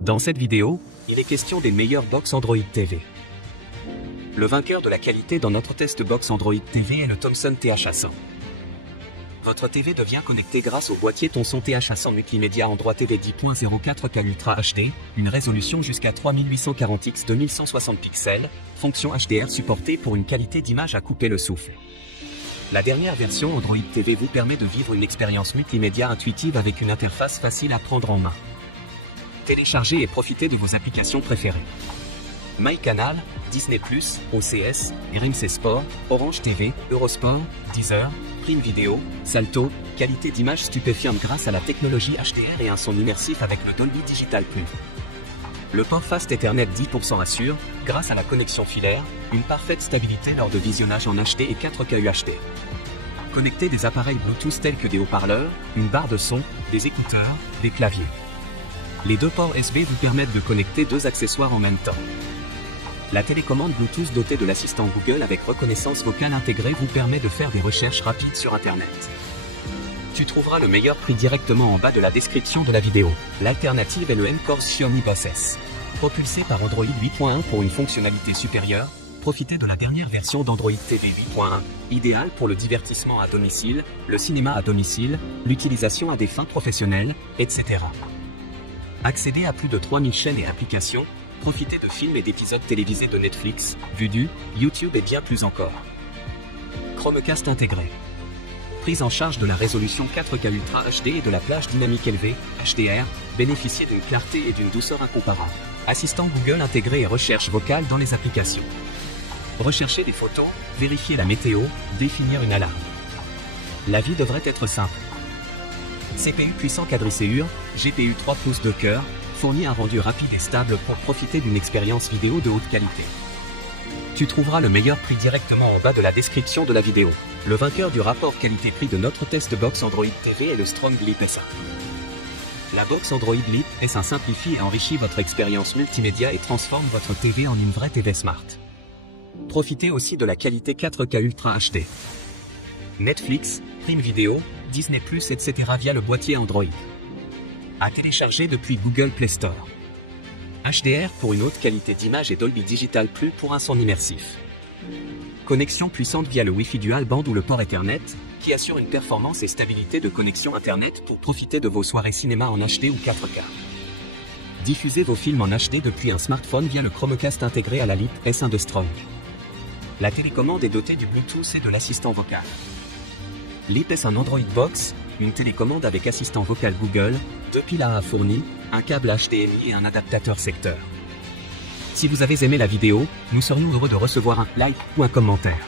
Dans cette vidéo, il est question des meilleures box Android TV. Le vainqueur de la qualité dans notre test box Android TV est le Thomson TH-A100. Votre TV devient connectée grâce au boîtier Thomson TH-A100 multimédia Android TV 10.0 4K Ultra HD, une résolution jusqu'à 3840x 2160 pixels, fonction HDR supportée pour une qualité d'image à couper le souffle. La dernière version Android TV vous permet de vivre une expérience multimédia intuitive avec une interface facile à prendre en main. Téléchargez et profitez de vos applications préférées. MyCanal, Disney+, OCS, RMC Sport, Orange TV, Eurosport, Deezer, Prime Video, Salto, qualité d'image stupéfiante grâce à la technologie HDR et un son immersif avec le Dolby Digital Plus. Le port Fast Ethernet 10% assure, grâce à la connexion filaire, une parfaite stabilité lors de visionnage en HD et 4K UHD. Connectez des appareils Bluetooth tels que des haut-parleurs, une barre de son, des écouteurs, des claviers. Les deux ports USB vous permettent de connecter deux accessoires en même temps. La télécommande Bluetooth dotée de l'assistant Google avec reconnaissance vocale intégrée vous permet de faire des recherches rapides sur Internet. Tu trouveras le meilleur prix directement en bas de la description de la vidéo. L'alternative est le M-Core Xiaomi Boss S. Propulsé par Android 8.1 pour une fonctionnalité supérieure, profitez de la dernière version d'Android TV 8.1, idéale pour le divertissement à domicile, le cinéma à domicile, l'utilisation à des fins professionnelles, etc. Accédez à plus de 3000 chaînes et applications, profitez de films et d'épisodes télévisés de Netflix, Vudu, YouTube et bien plus encore. Chromecast intégré. Prise en charge de la résolution 4K Ultra HD et de la plage dynamique élevée, HDR, bénéficiez d'une clarté et d'une douceur incomparables. Assistant Google intégré et recherche vocale dans les applications. Rechercher des photos, vérifier la météo, définir une alarme. La vie devrait être simple. CPU puissant quadricellure, GPU 3 pouces de cœur, fournit un rendu rapide et stable pour profiter d'une expérience vidéo de haute qualité. Tu trouveras le meilleur prix directement en bas de la description de la vidéo. Le vainqueur du rapport qualité-prix de notre test box Android TV est le Strong Leap S1. La box Android Leap S1 simplifie et enrichit votre expérience multimédia et transforme votre TV en une vraie TV Smart. Profitez aussi de la qualité 4K Ultra HD. Netflix, Prime Video, Disney+, etc. via le boîtier Android. À télécharger depuis Google Play Store. HDR pour une haute qualité d'image et Dolby Digital Plus pour un son immersif. Connexion puissante via le Wi-Fi Dual Band ou le port Ethernet, qui assure une performance et stabilité de connexion Internet pour profiter de vos soirées cinéma en HD ou 4K. Diffusez vos films en HD depuis un smartphone via le Chromecast intégré à la Leap S1 de Strong. La télécommande est dotée du Bluetooth et de l'assistant vocal. Leap S1 Android Box, une télécommande avec assistant vocal Google, 2 piles AA fournies, un câble HDMI et un adaptateur secteur. Si vous avez aimé la vidéo, nous serions heureux de recevoir un like ou un commentaire.